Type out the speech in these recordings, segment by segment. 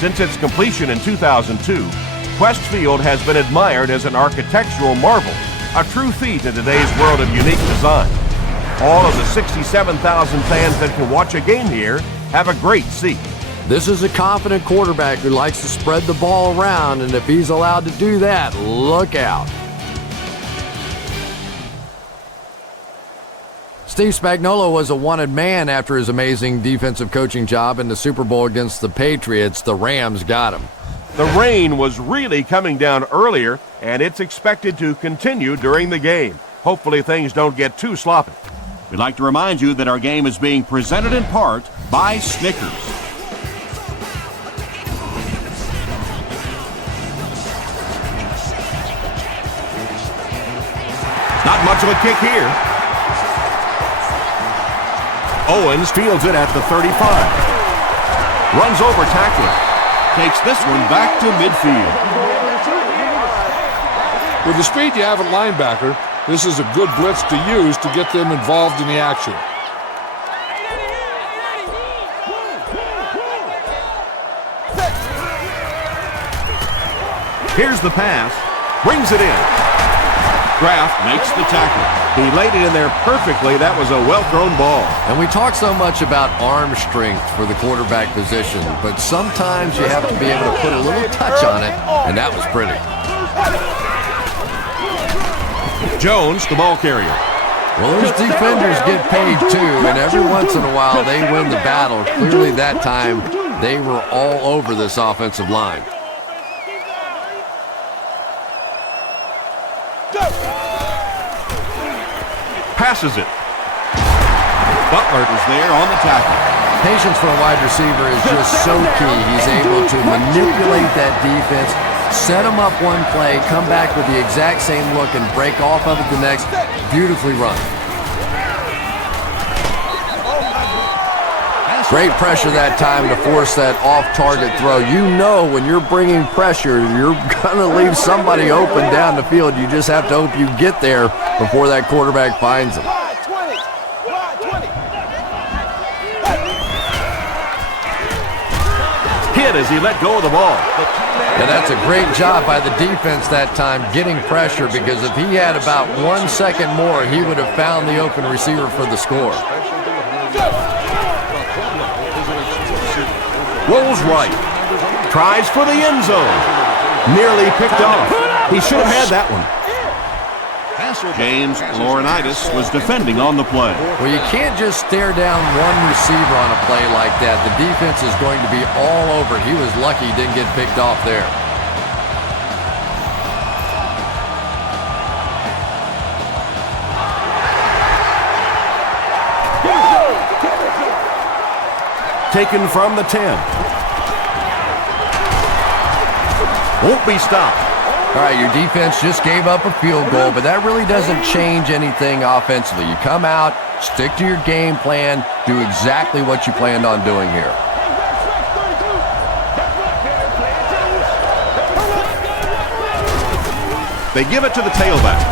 Since its completion in 2002, Quest Field has been admired as an architectural marvel, a true feat in today's world of unique design. All of the 67,000 fans that can watch a game here have a great seat. This is a confident quarterback who likes to spread the ball around, and if he's allowed to do that, look out. Steve Spagnuolo was a wanted man after his amazing defensive coaching job in the Super Bowl against the Patriots. The Rams got him. The rain was really coming down earlier, and it's expected to continue during the game. Hopefully things don't get too sloppy. We'd like to remind you that our game is being presented in part by Snickers. Not much of a kick here. Owens fields it at the 35. Runs over tackler. Takes this one back to midfield. With the speed you have at linebacker, this is a good blitz to use to get them involved in the action. Here's the pass. Brings it in. Kraft makes the tackle. He laid it in there perfectly. That was a well-thrown ball. And we talk so much about arm strength for the quarterback position, but sometimes you have to be able to put a little touch on it, and that was pretty. Jones, the ball carrier. Well, those defenders get paid too, and every once in a while they win the battle. Clearly that time they were all over this offensive line. Passes it. Butler is there on the tackle. Patience for a wide receiver is just so key. He's able to manipulate that defense, set them up one play, come back with the exact same look, and break off of it the next. Beautifully run. Great pressure that time to force that off-target throw. You know when you're bringing pressure, you're going to leave somebody open down the field. You just have to hope you get there before that quarterback finds them. Hit as he let go of the ball. And that's a great job by the defense that time getting pressure, because if he had about 1 second more, he would have found the open receiver for the score. Rolls right. Tries for the end zone. Nearly picked off. He should have had that one. James Laurinaitis was defending on the play. Well, you can't just stare down one receiver on a play like that. The defense is going to be all over. He was lucky he didn't get picked off there. Taken from the 10. Won't be stopped. All right, your defense just gave up a field goal, but that really doesn't change anything offensively. You come out, stick to your game plan, do exactly what you planned on doing here. They give it to the tailback.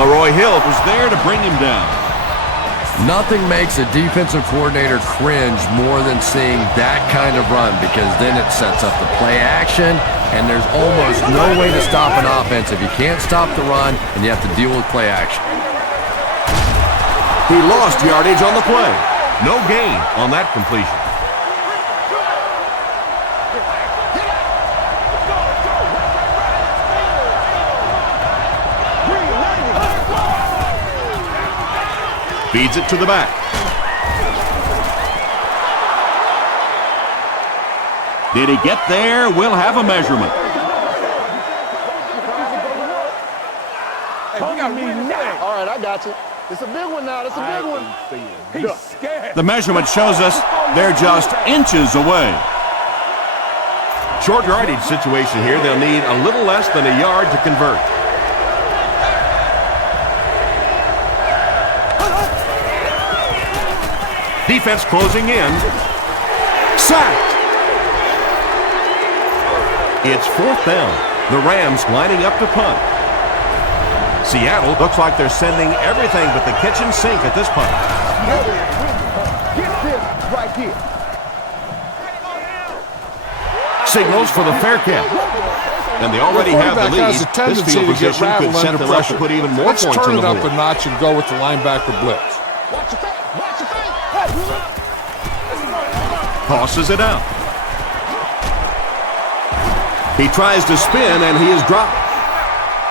Leroy Hill was there to bring him down. Nothing makes a defensive coordinator cringe more than seeing that kind of run, because then it sets up the play action, and there's almost no way to stop an offense if you can't stop the run and you have to deal with play action. He lost yardage on the play. No gain on that completion. Feeds it to the back. Did he get there? We'll have a measurement. All right, I got you. It's a big one now. It's a big one. He's scared. The measurement shows us they're just inches away. Short yardage situation here. They'll need a little less than a yard to convert. Defense closing in. Sacked. It's 4th down. The Rams lining up to punt. Seattle looks like they're sending everything but the kitchen sink at this punt. Get this right here. Signals for the fair catch. And they already have the lead. Has a tendency This field to get position could rattled set under them up pressure. to put even more Let's points on turn the it up board. a notch and go with the linebacker blitz. Tosses it out. He tries to spin, and he is dropped.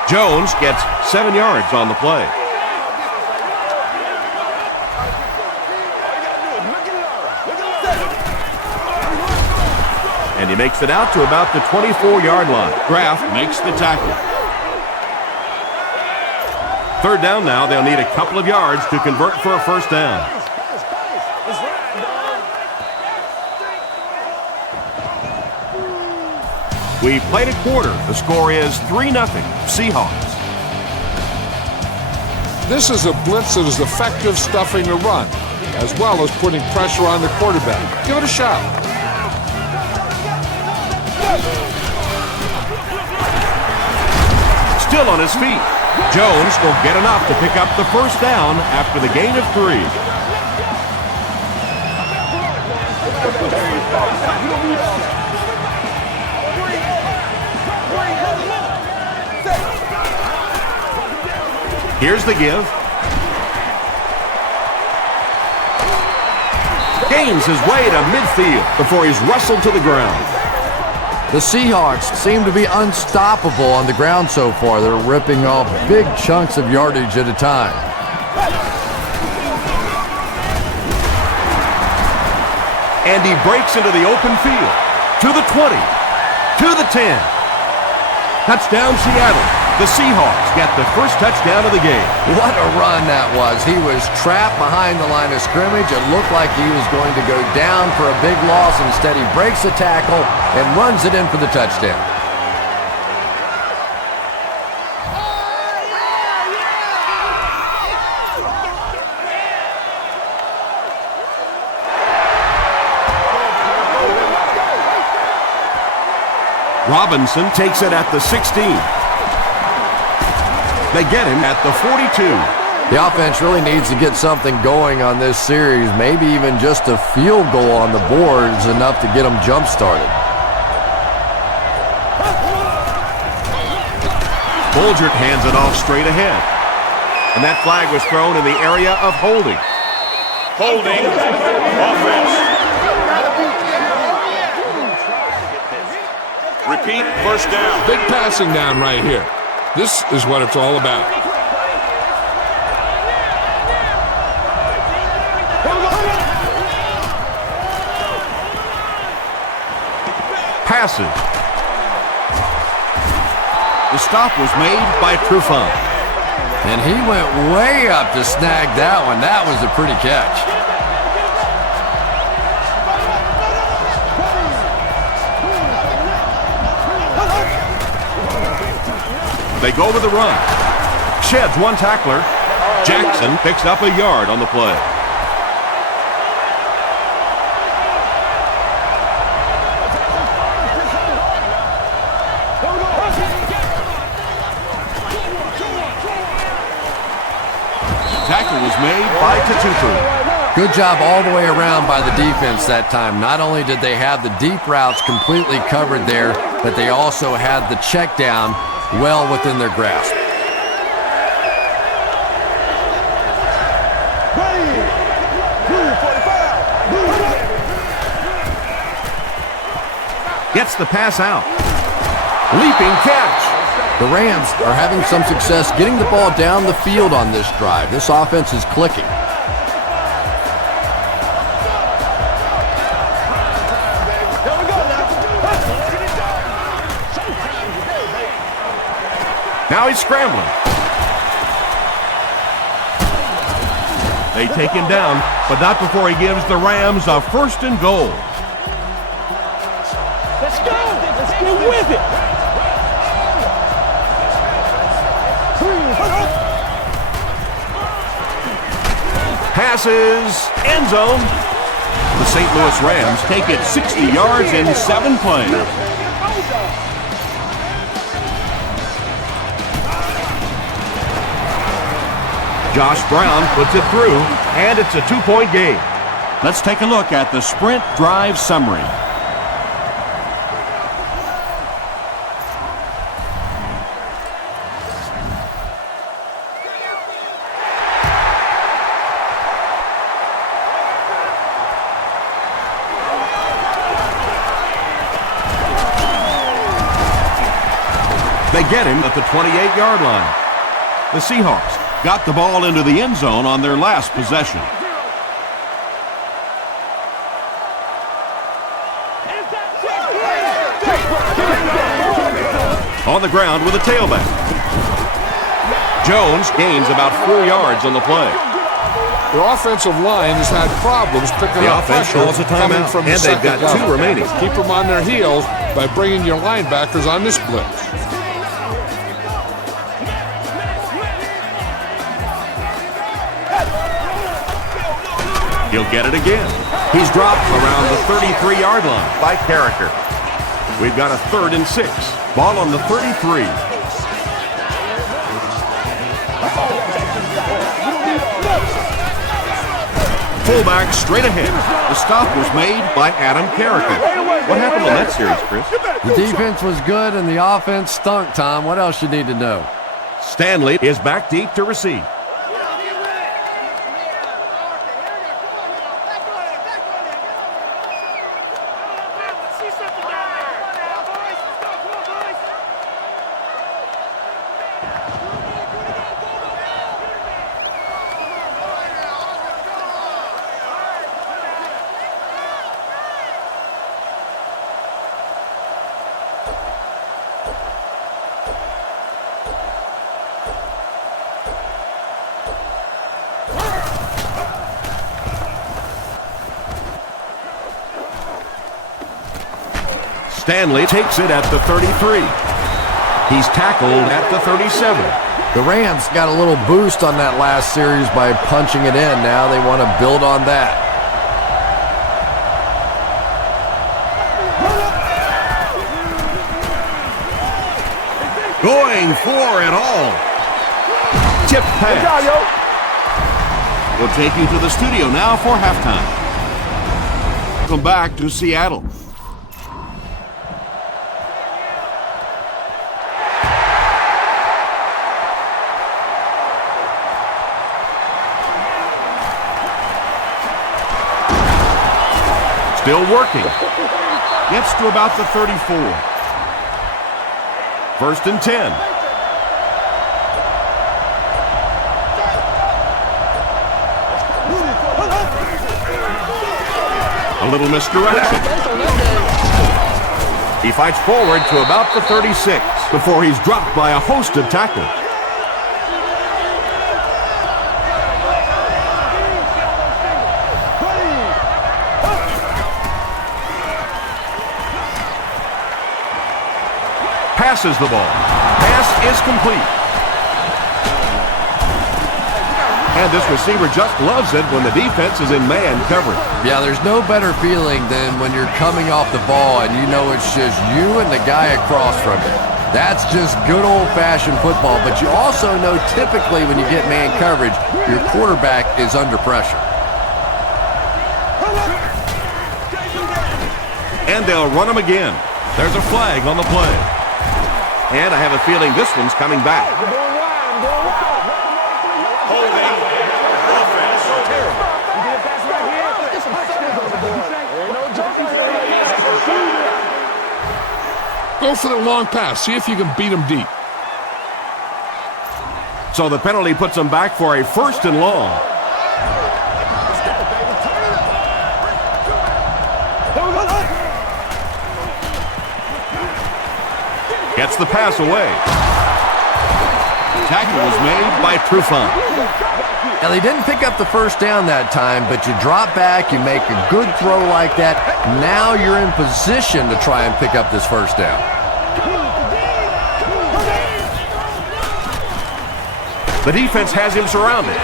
Jones gets 7 yards on the play. And he makes it out to about the 24-yard line. Graff makes the tackle. Third down now. They'll need a couple of yards to convert for a first down. We played a quarter. The score is 3-0 Seahawks. This is a blitz that is effective stuffing the run, as well as putting pressure on the quarterback. Give it a shot. Still on his feet. Jones will get enough to pick up the first down after the gain of 3. Here's the give. Gains his way to midfield before he's wrestled to the ground. The Seahawks seem to be unstoppable on the ground so far. They're ripping off big chunks of yardage at a time. And he breaks into the open field. To the 20. To the 10. Touchdown Seattle. The Seahawks get the first touchdown of the game. What a run that was. He was trapped behind the line of scrimmage. It looked like he was going to go down for a big loss. Instead, he breaks the tackle and runs it in for the touchdown. Robinson takes it at the 16. They get him at the 42. The offense really needs to get something going on this series. Maybe even just a field goal on the board is enough to get them jump-started. Bolgert hands it off straight ahead. And that flag was thrown in the area of holding. Holding. Offense. Repeat, first down. Big passing down right here. This is what it's all about. Passes. The stop was made by Trufant. And he went way up to snag that one. That was a pretty catch. They go with the run. Sheds one tackler. Jackson picks up a yard on the play. Tackle was made by Tatupu. Good job all the way around by the defense that time. Not only did they have the deep routes completely covered there, but they also had the check down well within their grasp. Gets the pass out. Leaping catch. The Rams are having some success getting the ball down the field on this drive. This offense is clicking. Now he's scrambling. They take him down, but not before he gives the Rams a first and goal. Let's go. Let's get with it. Passes, end zone. The St. Louis Rams take it 60 yards in 7 plays. Josh Brown puts it through, and it's a 2-point game. Let's take a look at the sprint drive summary. get him at the 28-yard line. The Seahawks got the ball into the end zone on their last possession. On the ground with a tailback. Jones gains about 4 yards on the play. The offensive line has had problems picking up pressure calls a coming timeout, from the and they've second got 2 level. remaining. Keep them on their heels by bringing your linebackers on this blitz. He'll get it again. He's dropped around the 33-yard line by Carricker. We've got a 3rd and 6. Ball on the 33. Fullback straight ahead. The stop was made by Adam Carricker. What happened on that series, Chris? The defense was good and the offense stunk, Tom. What else you need to know? Stanley is back deep to receive. Stanley takes it at the 33. He's tackled at the 37. The Rams got a little boost on that last series by punching it in. Now they want to build on that. Going for it all. Tip pass. We'll take you to the studio now for halftime. Welcome back to Seattle. Still working. Gets to about the 34. 1st and 10. A little misdirection. He fights forward to about the 36 before he's dropped by a host of tackles. Passes the ball. Pass is complete. And this receiver just loves it when the defense is in man coverage. Yeah, there's no better feeling than when you're coming off the ball and you know it's just you and the guy across from you. That's just good old-fashioned football, but you also know typically when you get man coverage, your quarterback is under pressure. And they'll run him again. There's a flag on the play. And I have a feeling this one's coming back. Holding. Offense. Go for the long pass. See if you can beat them deep. So the penalty puts them back for a 1st and long. Gets the pass away. Tackle was made by Trufant. Now, they didn't pick up the first down that time, but you drop back, you make a good throw like that. Now you're in position to try and pick up this first down. The defense has him surrounded.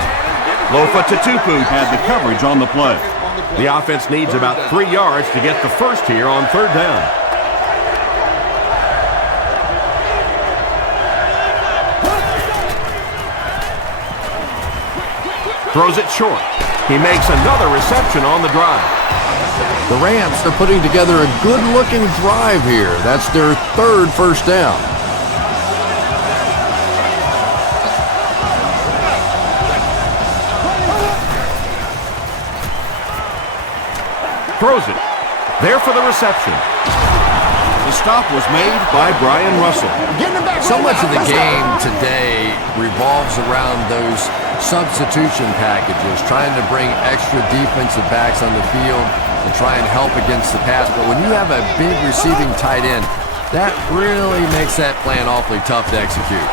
Lofa Tatupu had the coverage on the play. The offense needs about 3 yards to get the first here on 3rd down. Throws it short. He makes another reception on the drive. The Rams are putting together a good-looking drive here. That's their 3rd first down. Throws it. There for the reception. The stop was made by Brian Russell. So much of the game today revolves around those substitution packages, trying to bring extra defensive backs on the field to try and help against the pass. But when you have a big receiving tight end, that really makes that plan awfully tough to execute.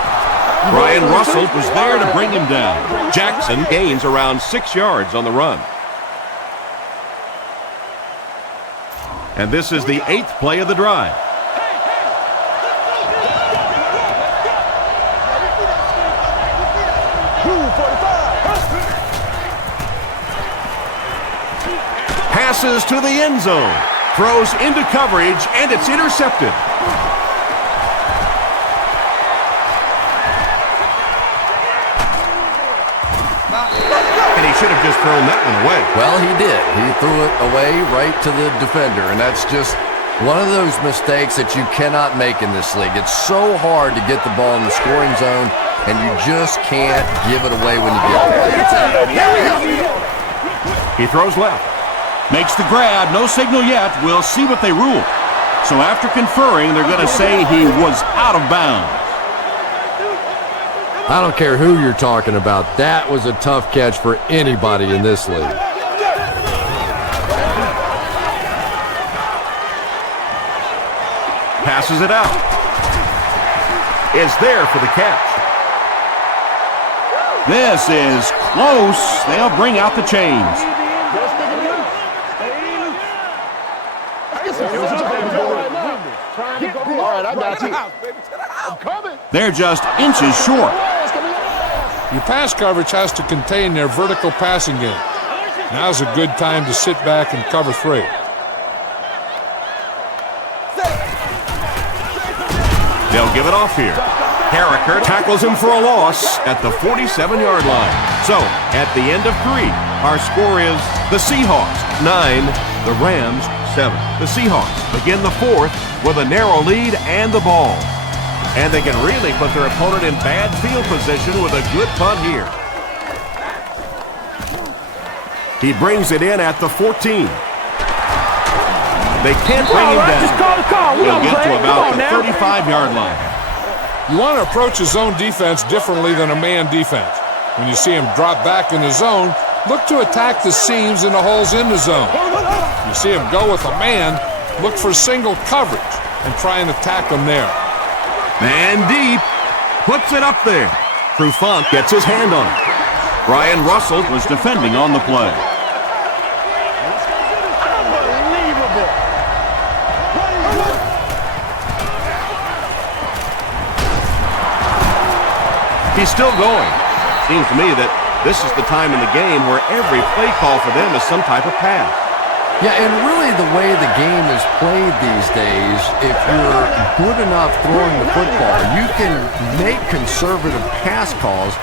Brian Russell was there to bring him down. Jackson gains around 6 yards on the run. And this is the 8th play of the drive. Passes to the end zone. Throws into coverage, and it's intercepted. And he should have just thrown that one away. Well, he did. He threw it away right to the defender, and that's just one of those mistakes that you cannot make in this league. It's so hard to get the ball in the scoring zone, and you just can't give it away when you get there. He throws left. Makes the grab. No signal yet. We'll see what they rule. So after conferring, they're going to say he was out of bounds. I don't care who you're talking about. That was a tough catch for anybody in this league. Passes it out. Is there for the catch. This is close. They'll bring out the chains. All right, I got you. I'm coming. They're just inches short. Your pass coverage has to contain their vertical passing game. Now's a good time to sit back and cover 3. They'll give it off here. Carricker tackles him for a loss at the 47-yard line. So, at the end of 3, our score is the Seahawks 9, the Rams 7. The Seahawks begin the 4th with a narrow lead and the ball. And they can really put their opponent in bad field position with a good punt here. He brings it in at the 14. They can't bring him down. He'll get to about the 35-yard line. You want to approach a zone defense differently than a man defense. When you see him drop back in the zone, look to attack the seams and the holes in the zone. You see him go with a man, look for single coverage and try and attack him there. Man deep, puts it up there. Trufant gets his hand on it. Brian Russell was defending on the play. He's still going. Seems to me that this is the time in the game where every play call for them is some type of pass. Yeah, and really the way the game is played these days, if you're good enough throwing the football, you can make conservative pass calls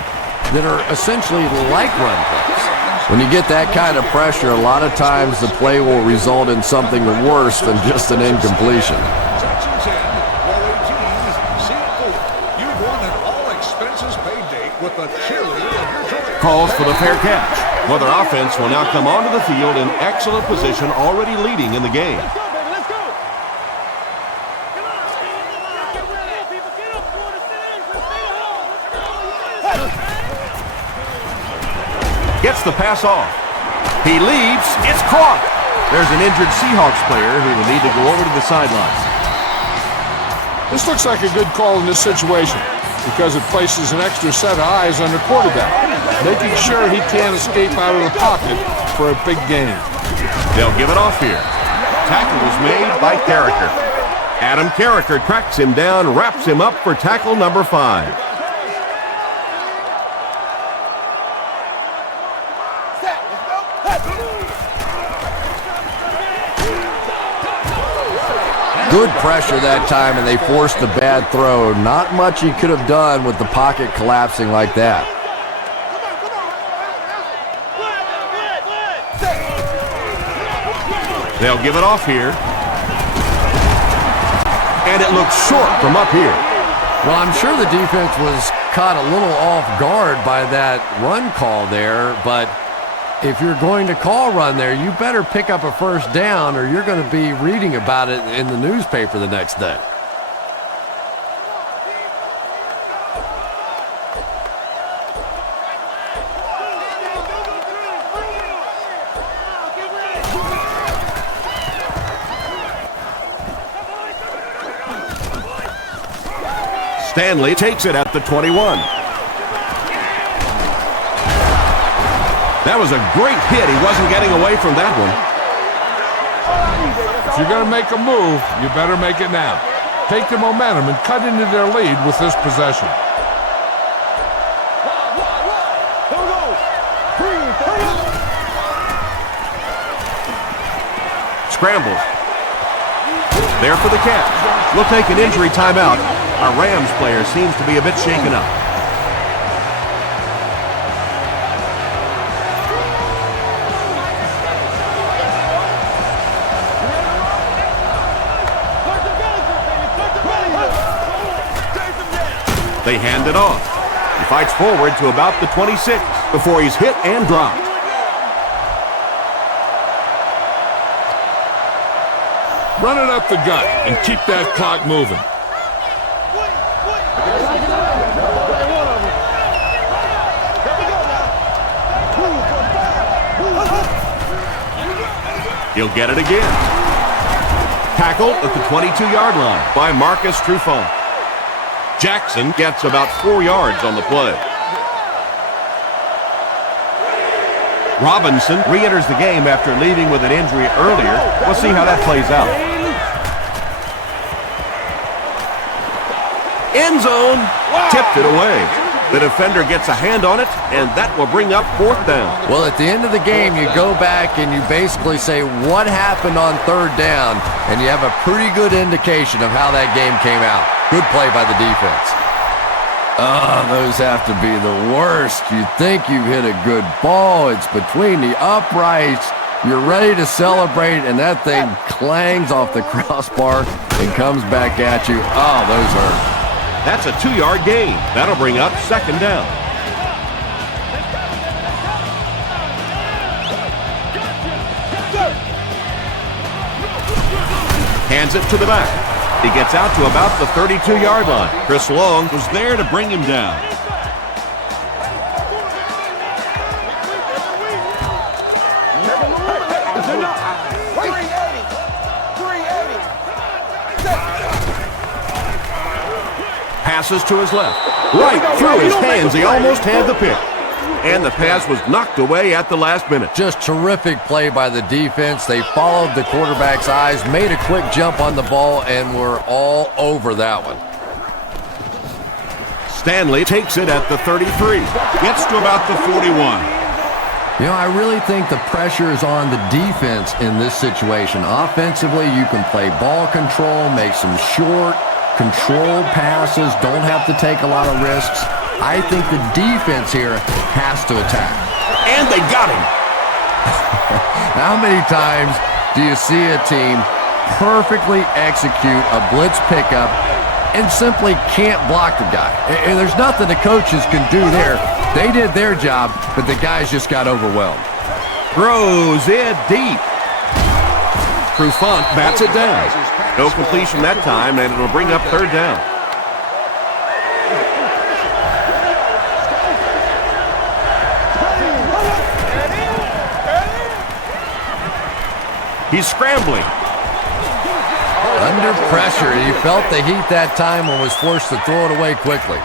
that are essentially like run plays. When you get that kind of pressure, a lot of times the play will result in something worse than just an incompletion. Calls for the fair catch. Well, their offense will now come onto the field in excellent position, already leading in the game. Gets the pass off. He leaps. It's caught. There's an injured Seahawks player who will need to go over to the sideline. This looks like a good call in this situation because it places an extra set of eyes on the quarterback, making sure he can't escape out of the pocket for a big gain. They'll give it off here. Tackle was made by Carricker. Adam Carricker tracks him down, wraps him up for tackle number 5. Good pressure that time, and they forced a bad throw. Not much he could have done with the pocket collapsing like that. They'll give it off here. And it looks short from up here. Well, I'm sure the defense was caught a little off guard by that run call there, but If you're going to call run there, you better pick up a first down or you're going to be reading about it in the newspaper the next day. Stanley takes it at the 21. That was a great hit. He wasn't getting away from that one. If you're going to make a move, you better make it now. Take the momentum and cut into their lead with this possession. Scrambles. There for the catch. We'll take an injury timeout. Our Rams player seems to be a bit shaken up. They hand it off. He fights forward to about the 26 before he's hit and dropped. Run it up the gut and keep that clock moving. He'll get it again. Tackled at the 22-yard line by Marcus Trufant. Jackson gets about 4 yards on the play. Robinson re-enters the game after leaving with an injury earlier. We'll see how that plays out. End zone. Tipped it away. The defender gets a hand on it, and that will bring up 4th down. Well, at the end of the game, you go back and you basically say what happened on 3rd down, and you have a pretty good indication of how that game came out. Good play by the defense. Oh, those have to be the worst. You think you've hit a good ball. It's between the uprights. You're ready to celebrate, and that thing clangs off the crossbar and comes back at you. Oh, those hurt. That's a 2-yard gain. That'll bring up 2nd down. Hands it to the back. He gets out to about the 32-yard line. Chris Long Was there to bring him down. passes to his left. Right through his hands. He almost had the pick. And the pass was knocked away at the last minute. Just terrific play by the defense. They followed the quarterback's eyes, made a quick jump on the ball, and were all over that one. Stanley takes it at the 33. Gets to about the 41. You know, I really think the pressure is on the defense in this situation. Offensively, you can play ball control, make some short, controlled passes, don't have to take a lot of risks. I think the defense here has to attack. And they got him. How many times do you see a team perfectly execute a blitz pickup and simply can't block the guy? And there's nothing the coaches can do there. They did their job, but the guys just got overwhelmed. Throws it deep. Trufant bats it down. No completion that time, and it'll bring up third down. He's scrambling. Under pressure, he felt the heat that time and was forced to throw it away quickly.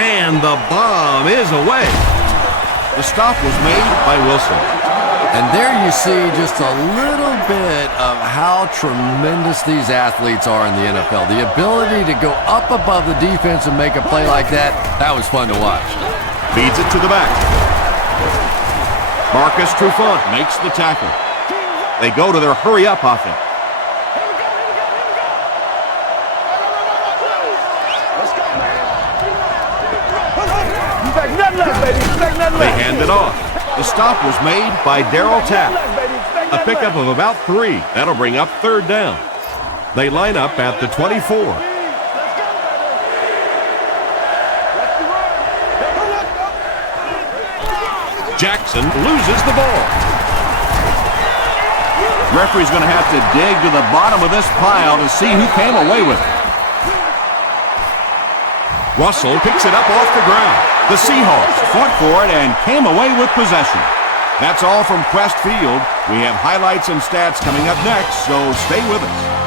And the bomb is away. The stop was made by Wilson. And there you see just a little bit of how tremendous these athletes are in the NFL. The ability to go up above the defense and make a play like that, that was fun to watch. Feeds it to the back. Marcus Trufant Makes the tackle. They go to their hurry-up offense. They hand it off. The stop was made by Darryl Tapp. A pickup of about 3. That'll bring up third down. They line up at the 24. Jackson loses the ball. Referee's going to have to dig to the bottom of this pile to see who came away with it. Russell picks it up off the ground. The Seahawks fought for it and came away with possession. That's all from Quest Field. We have highlights and stats coming up next, so stay with us.